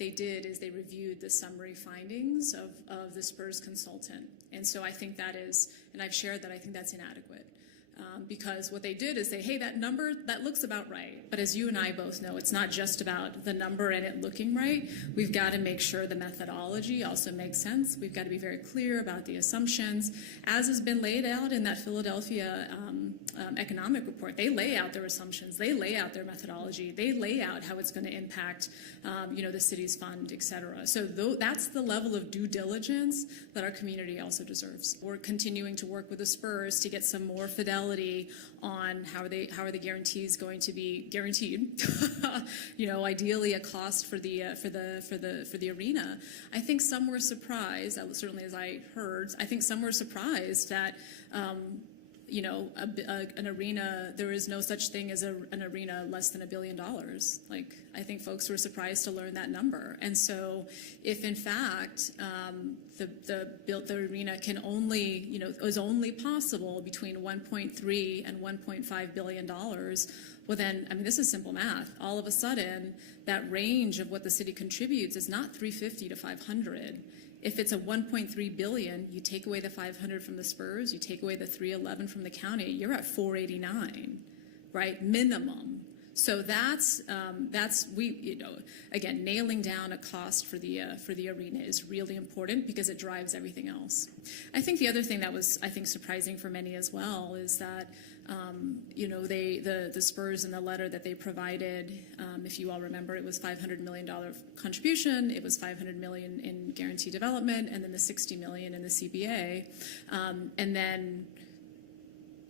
they did is they reviewed the summary findings of the Spurs consultant. And so I think that is, and I've shared that I think that's inadequate. Because what they did is say, hey, that number, that looks about right. But as you and I both know, it's not just about the number and it looking right. We've got to make sure the methodology also makes sense. We've got to be very clear about the assumptions. As has been laid out in that Philadelphia economic report, they lay out their assumptions. They lay out their methodology. They lay out how it's going to impact the city's fund, et cetera. So that's the level of due diligence that our community also deserves. We're continuing to work with the Spurs to get some more fidelity on how are the guarantees going to be guaranteed. Ideally a cost for the arena. I think some were surprised, certainly as I heard, I think some were surprised that an arena, there is no such thing as an arena less than $1 billion. Like, I think folks were surprised to learn that number. And so if in fact the arena can only, is only possible between 1.3 and 1.5 billion dollars, well then, I mean, this is simple math. All of a sudden, that range of what the city contributes is not 350 to 500. If it's a 1.3 billion, you take away the 500 from the Spurs, you take away the 311 from the county, you're at 489, right? Minimum. So that's again, nailing down a cost for the arena is really important because it drives everything else. I think the other thing that was, I think, surprising for many as well is that the Spurs in the letter that they provided, if you all remember, it was $500 million contribution, it was $500 million in guaranteed development, and then the $60 million in the CBA, and then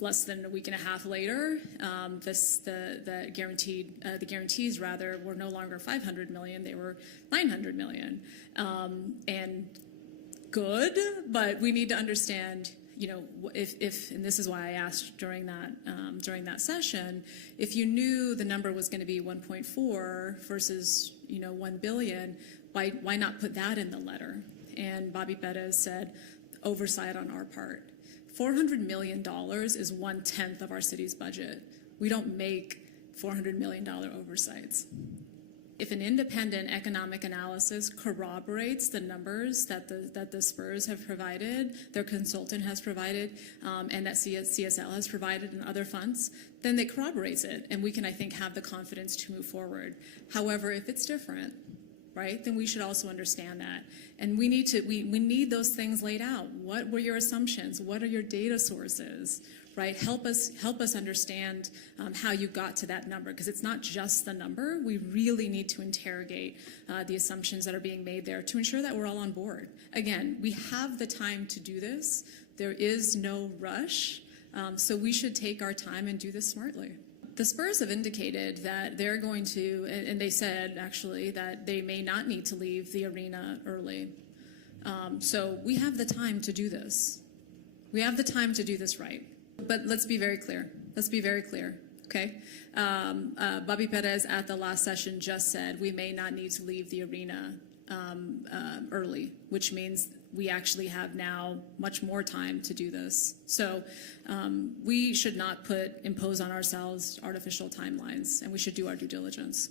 less than a week and a half later, the guarantees were no longer $500 million; they were $900 million, and good. But we need to understand, if and this is why I asked during that session, if you knew the number was going to be 1.4 versus 1 billion, why not put that in the letter? And Bobby Perez said, oversight on our part. $400 million is 1/10 of our city's budget. We don't make $400 million oversights. If an independent economic analysis corroborates the numbers that the Spurs have provided, their consultant has provided, and that CSL has provided and other funds, then it corroborates it, and we can, I think, have the confidence to move forward. However, if it's different, right, then we should also understand that. And we need those things laid out. What were your assumptions? What are your data sources? Right? Help us understand how you got to that number, because it's not just the number. We really need to interrogate the assumptions that are being made there to ensure that we're all on board. Again, we have the time to do this. There is no rush, so we should take our time and do this smartly. The Spurs have indicated that they're going to, and they said actually that they may not need to leave the arena early. So we have the time to do this. We have the time to do this right. But let's be very clear. Let's be very clear, okay? Bobby Perez at the last session just said we may not need to leave the arena early, which means we actually have now much more time to do this. So we should not impose on ourselves artificial timelines, and we should do our due diligence.